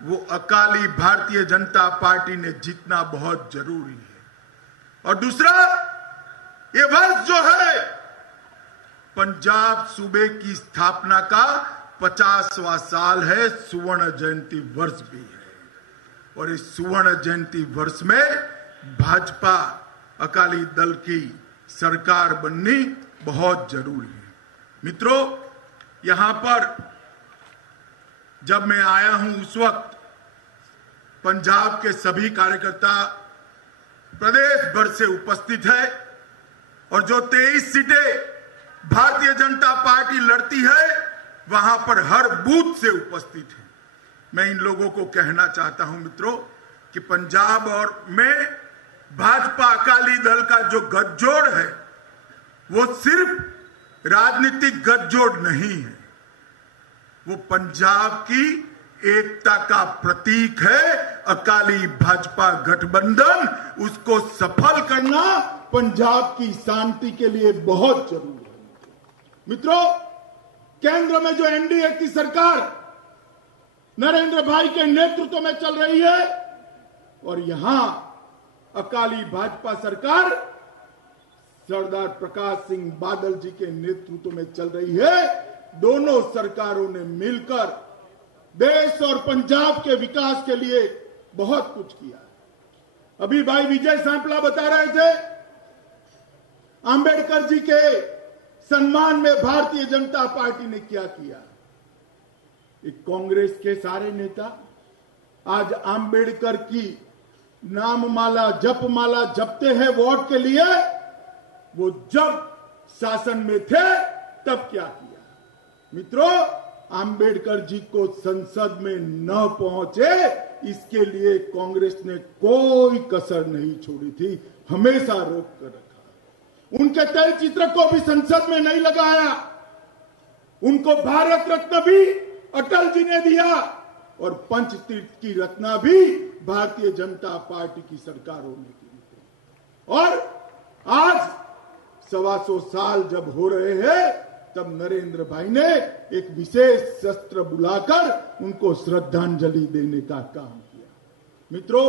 वो अकाली भारतीय जनता पार्टी ने जीतना बहुत जरूरी है। और दूसरा, ये वर्ष जो है पंजाब सूबे की स्थापना का 50वां साल है, सुवर्ण जयंती वर्ष भी है। और इस सुवर्ण जयंती वर्ष में भाजपा अकाली दल की सरकार बननी बहुत जरूरी है। मित्रों, यहां पर जब मैं आया हूं उस वक्त पंजाब के सभी कार्यकर्ता प्रदेश भर से उपस्थित है और जो 23 सीटें भारतीय जनता पार्टी लड़ती है वहां पर हर बूथ से उपस्थित है। मैं इन लोगों को कहना चाहता हूं मित्रों कि पंजाब और में भाजपा अकाली दल का जो गठजोड़ है वो सिर्फ राजनीतिक गठजोड़ नहीं है, वो पंजाब की एकता का प्रतीक है। अकाली भाजपा गठबंधन, उसको सफल करना पंजाब की शांति के लिए बहुत जरूरी है। मित्रों, केंद्र में जो एनडीए की सरकार नरेंद्र भाई के नेतृत्व में चल रही है और यहां अकाली भाजपा सरकार सरदार प्रकाश सिंह बादल जी के नेतृत्व में चल रही है। दोनों सरकारों ने मिलकर देश और पंजाब के विकास के लिए बहुत कुछ किया। अभी भाई विजय सांपला बता रहे थे, अंबेडकर जी के सम्मान में भारतीय जनता पार्टी ने क्या किया। एक कांग्रेस के सारे नेता आज अंबेडकर की नाममाला जपमाला जपते हैं वोट के लिए। वो जब शासन में थे तब क्या किया। मित्रों, अंबेडकर जी को संसद में न पहुंचे इसके लिए कांग्रेस ने कोई कसर नहीं छोड़ी थी, हमेशा रोक कर रखा। उनके तैल चित्र को भी संसद में नहीं लगाया। उनको भारत रत्न भी अटल जी ने दिया और पंचतीर्थ की रत्ना भी भारतीय जनता पार्टी की सरकारों ने की। और आज 125 साल जब हो रहे हैं तब नरेंद्र भाई ने एक विशेष शस्त्र बुलाकर उनको श्रद्धांजलि देने का काम किया। मित्रों,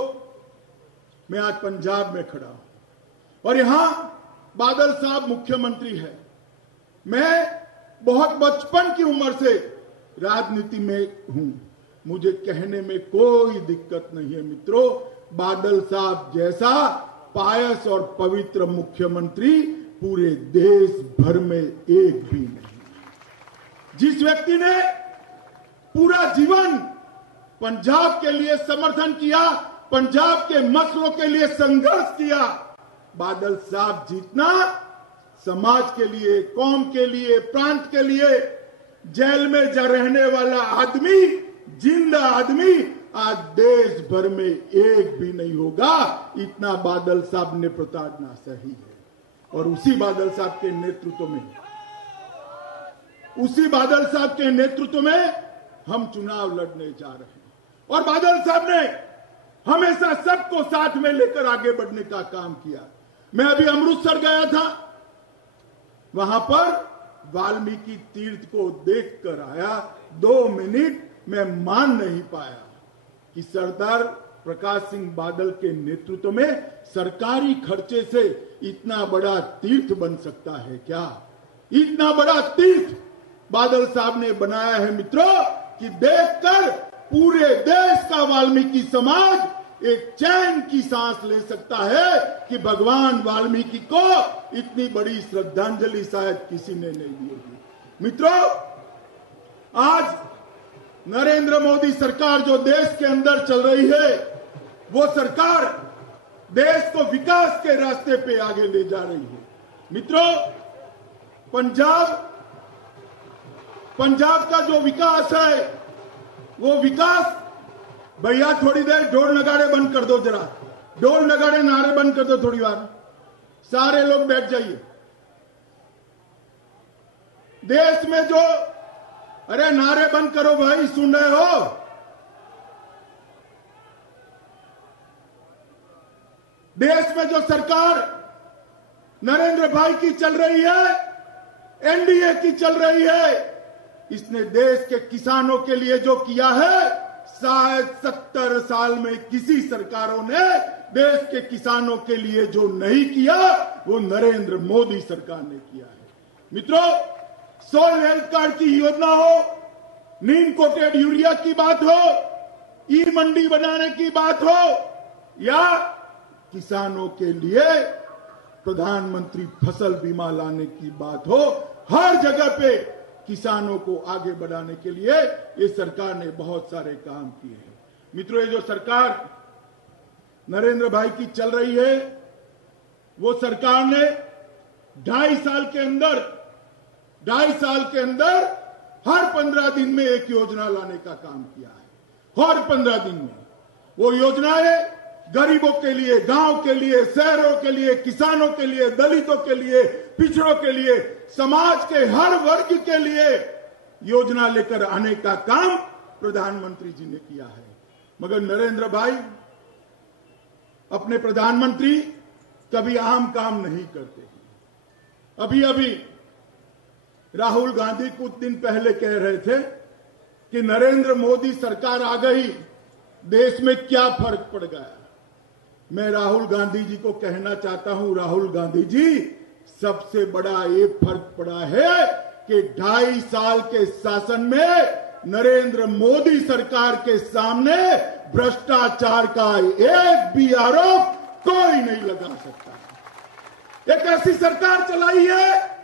मैं आज पंजाब में खड़ा हूं और यहां बादल साहब मुख्यमंत्री है। मैं बहुत बचपन की उम्र से राजनीति में हूं, मुझे कहने में कोई दिक्कत नहीं है। मित्रों, बादल साहब जैसा पायस और पवित्र मुख्यमंत्री पूरे देश भर में एक भी नहीं। जिस व्यक्ति ने पूरा जीवन पंजाब के लिए समर्थन किया, पंजाब के मसलों के लिए संघर्ष किया, बादल साहब जितना समाज के लिए, कौम के लिए, प्रांत के लिए जेल में रहने वाला आदमी, जिंदा आदमी आज देश भर में एक भी नहीं होगा। इतना बादल साहब ने प्रताड़ना सही है। और उसी बादल साहब के नेतृत्व में हम चुनाव लड़ने जा रहे हैं। और बादल साहब ने हमेशा सबको साथ में लेकर आगे बढ़ने का काम किया। मैं अभी अमृतसर गया था, वहां पर वाल्मीकि तीर्थ को देखकर आया। 2 मिनट मैं मान नहीं पाया कि सरदार प्रकाश सिंह बादल के नेतृत्व में सरकारी खर्चे से इतना बड़ा तीर्थ बन सकता है क्या। इतना बड़ा तीर्थ बादल साहब ने बनाया है मित्रों कि देखकर पूरे देश का वाल्मीकि समाज एक चैन की सांस ले सकता है कि भगवान वाल्मीकि को इतनी बड़ी श्रद्धांजलि शायद किसी ने नहीं दी होगी। मित्रों, आज नरेंद्र मोदी सरकार जो देश के अंदर चल रही है, वो सरकार देश को विकास के रास्ते पे आगे ले जा रही है। मित्रों, पंजाब का जो विकास है, वो विकास, भैया थोड़ी देर ढोल नगाड़े बंद कर दो, जरा ढोल नगाड़े नारे बंद कर दो थोड़ी बार, सारे लोग बैठ जाइए। देश में जो, अरे नारे बंद करो भाई, सुन रहे हो? देश में जो सरकार नरेंद्र भाई की चल रही है, एनडीए की चल रही है, इसने देश के किसानों के लिए जो किया है, शायद 70 साल में किसी सरकारों ने देश के किसानों के लिए जो नहीं किया वो नरेंद्र मोदी सरकार ने किया है। मित्रों, सोल हेल्थ कार्ड की योजना हो, नीम कोटेड यूरिया की बात हो, ई मंडी बनाने की बात हो, या किसानों के लिए प्रधानमंत्री फसल बीमा लाने की बात हो, हर जगह पे किसानों को आगे बढ़ाने के लिए ये सरकार ने बहुत सारे काम किए हैं। मित्रों, ये जो सरकार नरेंद्र भाई की चल रही है, वो सरकार ने 2.5 साल के अंदर हर 15 दिन में एक योजना लाने का काम किया है। हर 15 दिन में वो योजनाएं गरीबों के लिए, गांव के लिए, शहरों के लिए, किसानों के लिए, दलितों के लिए, पिछड़ों के लिए, समाज के हर वर्ग के लिए योजना लेकर आने का काम प्रधानमंत्री जी ने किया है। मगर नरेंद्र भाई अपने प्रधानमंत्री कभी आम काम नहीं करते। अभी अभी राहुल गांधी कुछ दिन पहले कह रहे थे कि नरेंद्र मोदी सरकार आ गई, देश में क्या फर्क पड़ गया। मैं राहुल गांधी जी को कहना चाहता हूं, राहुल गांधी जी, सबसे बड़ा ये फर्क पड़ा है कि 2.5 साल के शासन में नरेंद्र मोदी सरकार के सामने भ्रष्टाचार का एक भी आरोप कोई नहीं लगा सकता। एक ऐसी सरकार चलाई है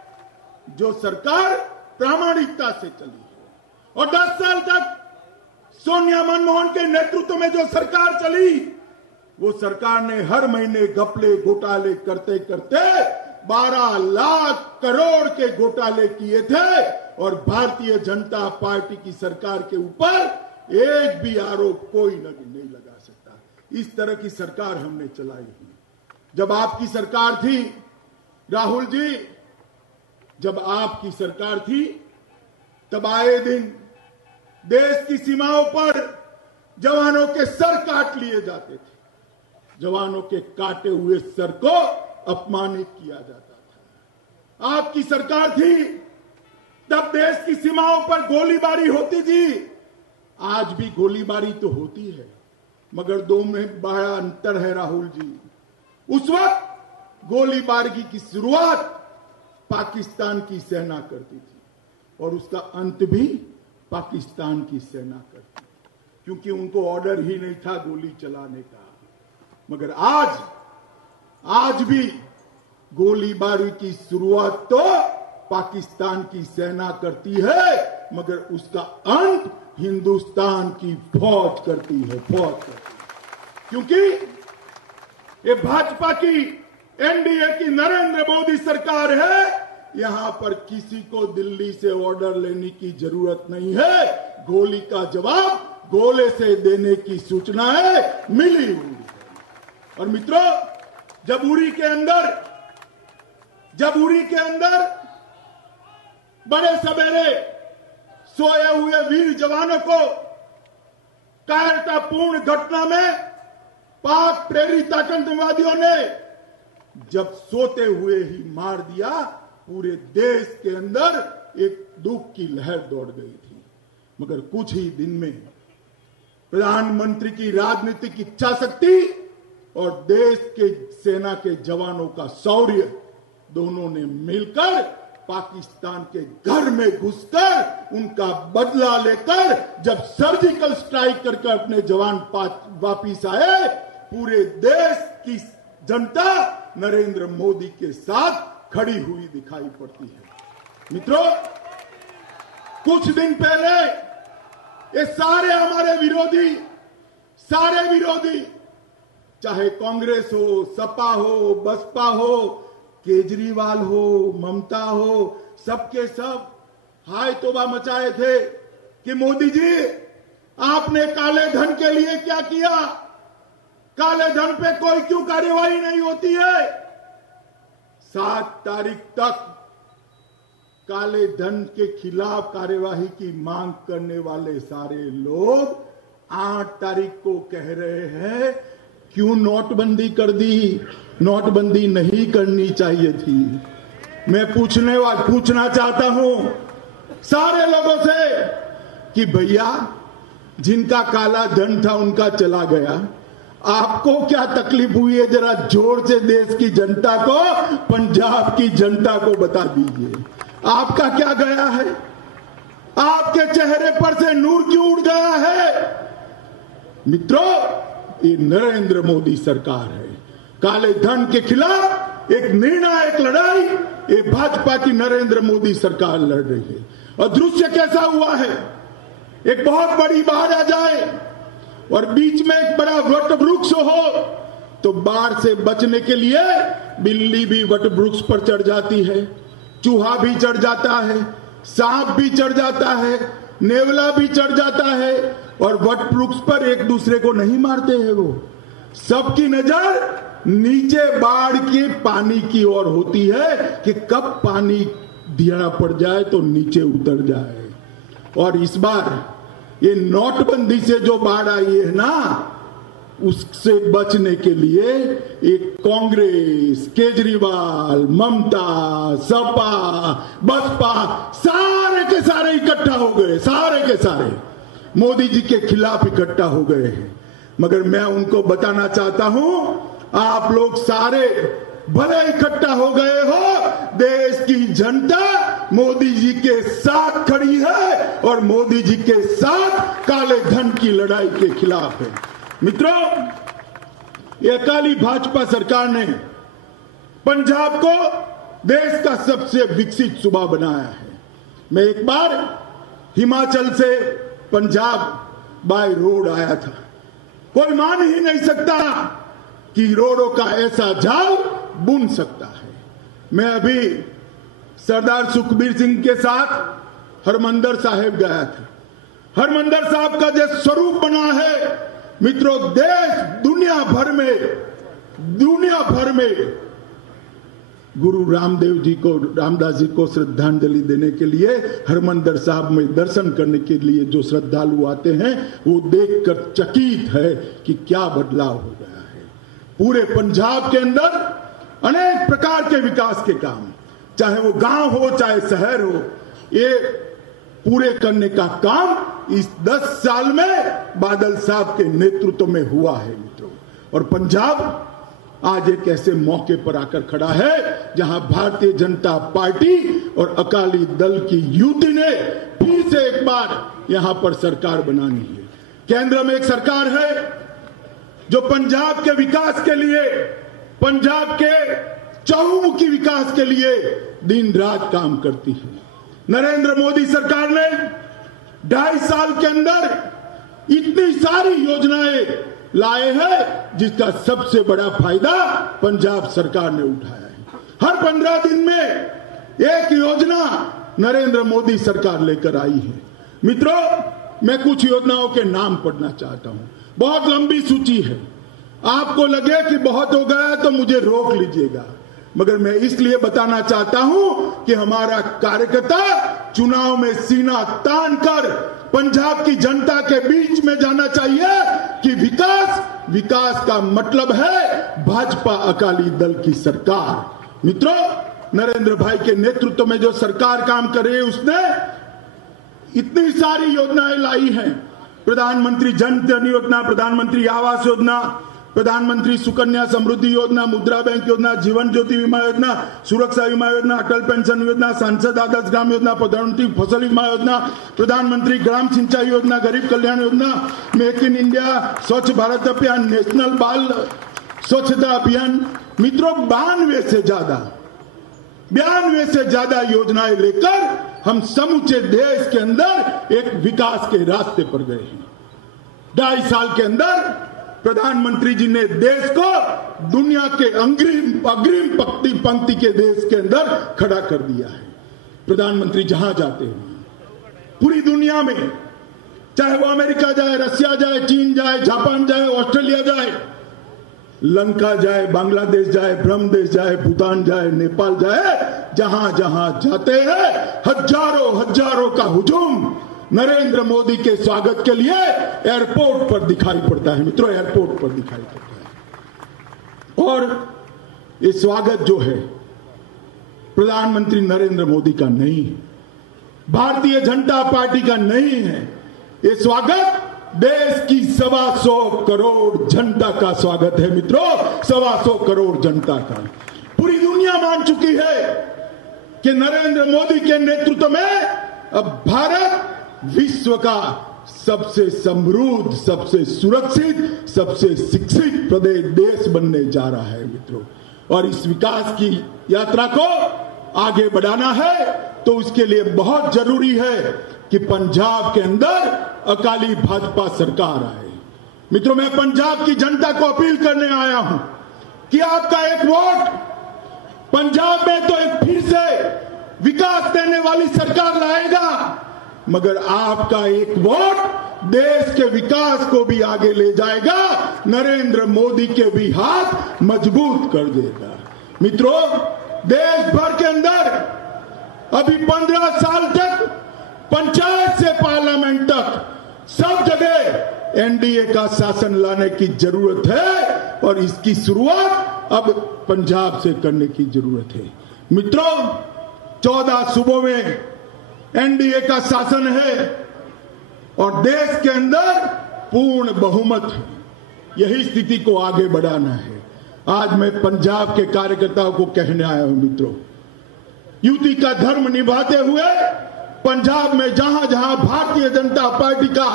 जो सरकार प्रामाणिकता से चली है, और 10 साल तक सोनिया मनमोहन के नेतृत्व में जो सरकार चली, वो सरकार ने हर महीने घपले घोटाले करते करते 12 लाख करोड़ के घोटाले किए थे, और भारतीय जनता पार्टी की सरकार के ऊपर एक भी आरोप कोई नहीं लगा सकता। इस तरह की सरकार हमने चलाई है। जब आपकी सरकार थी राहुल जी, जब आपकी सरकार थी, तब आए दिन देश की सीमाओं पर जवानों के सर काट लिए जाते थे। जवानों के काटे हुए सर को अपमानित किया जाता था। आपकी सरकार थी, तब देश की सीमाओं पर गोलीबारी होती थी। आज भी गोलीबारी तो होती है, मगर दो में बड़ा अंतर है राहुल जी। उस वक्त गोलीबारी की शुरुआत पाकिस्तान की सेना करती थी, और उसका अंत भी पाकिस्तान की सेना करती थी, क्योंकि उनको ऑर्डर ही नहीं था गोली चलाने का। मगर आज भी गोलीबारी की शुरुआत तो पाकिस्तान की सेना करती है, मगर उसका अंत हिंदुस्तान की फौज करती है, क्योंकि ये भाजपा की एनडीए की नरेंद्र मोदी सरकार है। यहां पर किसी को दिल्ली से ऑर्डर लेने की जरूरत नहीं है। गोली का जवाब गोले से देने की सूचनाएं मिली हुई है। और मित्रों, जब उरी के अंदर बड़े सवेरे सोए हुए वीर जवानों को कायरतापूर्ण घटना में पाक प्रेरित आतंकवादियों ने जब सोते हुए ही मार दिया, पूरे देश के अंदर एक दुख की लहर दौड़ गई थी। मगर कुछ ही दिन में प्रधानमंत्री की राजनीतिक इच्छा शक्ति और देश के सेना के जवानों का शौर्य, दोनों ने मिलकर पाकिस्तान के घर में घुसकर उनका बदला लेकर जब सर्जिकल स्ट्राइक करके अपने जवान वापिस आए, पूरे देश की जनता नरेंद्र मोदी के साथ खड़ी हुई दिखाई पड़ती है। मित्रों, कुछ दिन पहले ये सारे हमारे विरोधी, चाहे कांग्रेस हो, सपा हो, बसपा हो, केजरीवाल हो, ममता हो, सबके सब हाय तौबा मचाए थे कि मोदी जी आपने काले धन के लिए क्या किया, काले धन पे कोई क्यों कार्यवाही नहीं होती है। 7 तारीख तक काले धन के खिलाफ कार्यवाही की मांग करने वाले सारे लोग 8 तारीख को कह रहे हैं क्यों नोटबंदी कर दी, नोटबंदी नहीं करनी चाहिए थी। मैं पूछना चाहता हूं सारे लोगों से कि भैया जिनका काला धन था उनका चला गया। आपको क्या तकलीफ हुई है, जरा जोर से देश की जनता को, पंजाब की जनता को बता दीजिए, आपका क्या गया है? आपके चेहरे पर से नूर क्यों उड़ गया है? मित्रों, ये नरेंद्र मोदी सरकार है। काले धन के खिलाफ एक निर्णायक लड़ाई ये भाजपा की नरेंद्र मोदी सरकार लड़ रही है। और दृश्य कैसा हुआ है, एक बहुत बड़ी बाढ़ आ जाए और बीच में एक बड़ा वट वृक्ष हो तो बाढ़ से बचने के लिए बिल्ली भी वट वृक्ष पर चढ़ जाती है, चूहा भी चढ़ जाता है, सांप भी चढ़ जाता है, नेवला भी चढ़ जाता है और वट वृक्ष पर एक दूसरे को नहीं मारते हैं। वो सबकी नजर नीचे बाढ़ के पानी की ओर होती है कि कब पानी ढीला पड़ जाए तो नीचे उतर जाए। और इस बार ये नोटबंदी से जो बाढ़ आई है ना, उससे बचने के लिए एक कांग्रेस, केजरीवाल, ममता, सपा, बसपा सारे के सारे इकट्ठा हो गए, सारे के सारे मोदी जी के खिलाफ इकट्ठा हो गए हैं। मगर मैं उनको बताना चाहता हूं, आप लोग सारे भले इकट्ठा हो गए हो, देश की जनता मोदी जी के साथ खड़ी है और मोदी जी के साथ काले धन की लड़ाई के खिलाफ है। मित्रों, ये अकाली भाजपा सरकार ने पंजाब को देश का सबसे विकसित सूबा बनाया है। मैं एक बार हिमाचल से पंजाब बाय रोड आया था, कोई मान ही नहीं सकता कि रोडों का ऐसा जाल बुन सकता है। मैं अभी सरदार सुखबीर सिंह के साथ हरमंदिर साहिब गया था। हरमंदिर साहब का जो स्वरूप बना है मित्रों, देश दुनिया भर में गुरु रामदास जी को श्रद्धांजलि देने के लिए हरमंदिर साहब में दर्शन करने के लिए जो श्रद्धालु आते हैं वो देखकर चकित है कि क्या बदलाव हो गया है। पूरे पंजाब के अंदर अनेक प्रकार के विकास के काम, चाहे वो गांव हो चाहे शहर हो, ये पूरे करने का काम इस 10 साल में बादल साहब के नेतृत्व में हुआ है मित्रों। और पंजाब आज एक ऐसे मौके पर आकर खड़ा है जहां भारतीय जनता पार्टी और अकाली दल की युति ने फिर से एक बार यहां पर सरकार बनानी है। केंद्र में एक सरकार है जो पंजाब के विकास के लिए, पंजाब के चहुमुखी विकास के लिए दिन रात काम करती है। नरेंद्र मोदी सरकार ने 2.5 साल के अंदर इतनी सारी योजनाएं लाए हैं जिसका सबसे बड़ा फायदा पंजाब सरकार ने उठाया है। हर 15 दिन में एक योजना नरेंद्र मोदी सरकार लेकर आई है। मित्रों, मैं कुछ योजनाओं के नाम पढ़ना चाहता हूं, बहुत लंबी सूची है। आपको लगे कि बहुत हो गया तो मुझे रोक लीजिएगा, मगर मैं इसलिए बताना चाहता हूं कि हमारा कार्यकर्ता चुनाव में सीना तान कर पंजाब की जनता के बीच में जाना चाहिए कि विकास का मतलब है भाजपा अकाली दल की सरकार। मित्रों, नरेंद्र भाई के नेतृत्व में जो सरकार काम कर रही है उसने इतनी सारी योजनाएं लाई हैं। प्रधानमंत्री जन धन योजना, प्रधानमंत्री आवास योजना, प्रधानमंत्री सुकन्या समृद्धि योजना, मुद्रा बैंक योजना, जीवन ज्योति बीमा योजना, सुरक्षा बीमा योजना, अटल पेंशन योजना, सांसद आदर्श ग्राम योजना, प्रधानमंत्री फसल बीमा योजना, प्रधानमंत्री ग्राम सिंचाई योजना, गरीब Kalyan Yojana, make in India, स्वच्छ भारत अभियान, नेशनल बाल स्वच्छता अभियान। मित्रों, 92 से ज्यादा योजनाएं लेकर हम समूचे देश के अंदर एक विकास के रास्ते पर गए हैं। 2.5 साल के अंदर प्रधानमंत्री जी ने देश को दुनिया के अग्रिम पंक्ति के देश के अंदर खड़ा कर दिया है। प्रधानमंत्री जहां जाते हैं पूरी दुनिया में, चाहे वो अमेरिका जाए, रशिया जाए, चीन जाए, जापान जाए, ऑस्ट्रेलिया जाए, लंका जाए, बांग्लादेश जाए, ब्रह्मदेश जाए, भूटान जाए, नेपाल जाए, जहां जहां जाते हैं हजारों का हुजूम नरेंद्र मोदी के स्वागत के लिए एयरपोर्ट पर दिखाई पड़ता है। मित्रों, एयरपोर्ट पर दिखाई पड़ता है। और ये स्वागत जो है प्रधानमंत्री नरेंद्र मोदी का नहीं है, भारतीय जनता पार्टी का नहीं है। ये स्वागत देश की 125 करोड़ जनता का स्वागत है मित्रों, 125 करोड़ जनता का। पूरी दुनिया मान चुकी है कि नरेंद्र मोदी के नेतृत्व में अब भारत विश्व का सबसे समृद्ध, सबसे सुरक्षित, सबसे शिक्षित प्रदेश देश बनने जा रहा है मित्रों। और इस विकास की यात्रा को आगे बढ़ाना है तो उसके लिए बहुत जरूरी है कि पंजाब के अंदर अकाली भाजपा सरकार आए। मित्रों, मैं पंजाब की जनता को अपील करने आया हूं कि आपका एक वोट पंजाब में तो एक फिर से विकास देने वाली सरकार लाएगा, मगर आपका एक वोट देश के विकास को भी आगे ले जाएगा, नरेंद्र मोदी के भी हाथ मजबूत कर देगा। मित्रों, देश भर के अंदर अभी 15 साल तक पंचायत से पार्लियामेंट तक सब जगह एनडीए का शासन लाने की जरूरत है और इसकी शुरुआत अब पंजाब से करने की जरूरत है। मित्रों, 14 सूबों में एनडीए का शासन है और देश के अंदर पूर्ण बहुमत है। यही स्थिति को आगे बढ़ाना है। आज मैं पंजाब के कार्यकर्ताओं को कहने आया हूं मित्रों, युति का धर्म निभाते हुए पंजाब में जहां जहां भारतीय जनता पार्टी का,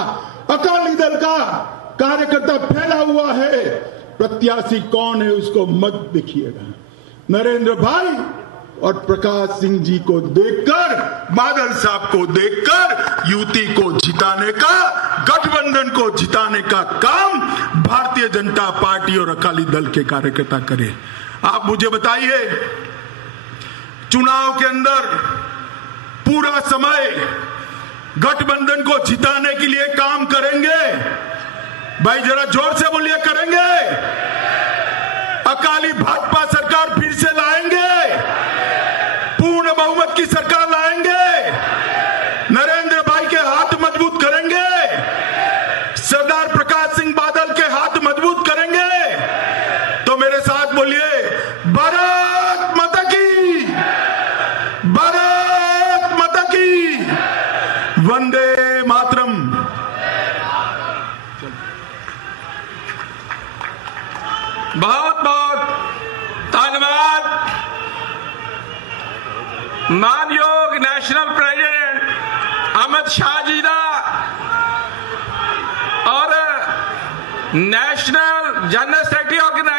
अकाली दल का कार्यकर्ता फैला हुआ है, प्रत्याशी कौन है उसको मत देखिएगा। नरेंद्र भाई और प्रकाश सिंह जी को देखकर, बादल साहब को देखकर युति को जिताने का, गठबंधन को जिताने का काम भारतीय जनता पार्टी और अकाली दल के कार्यकर्ता करें। आप मुझे बताइए, चुनाव के अंदर पूरा समय गठबंधन को जिताने के लिए काम करेंगे? भाई जरा जोर से बोलिए, करेंगे? अकाली भाजपा सरकार फिर से लाएंगे? पूर्ण बहुमत की सरकार लाएंगे? नरेंद्र भाई के हाथ मजबूत करेंगे? सरदार प्रकाश सिंह बादल के हाथ मजबूत करेंगे? तो मेरे साथ बोलिए, भारत माता की, भारत माता की, वंदे मातरम। बहुत बहुत धन्यवाद मानयोग नेशनल प्रेसिडेंट अमित शाह जी का और नेशनल जनरल सेक्रेटरी ऑर्गेनाइजेशन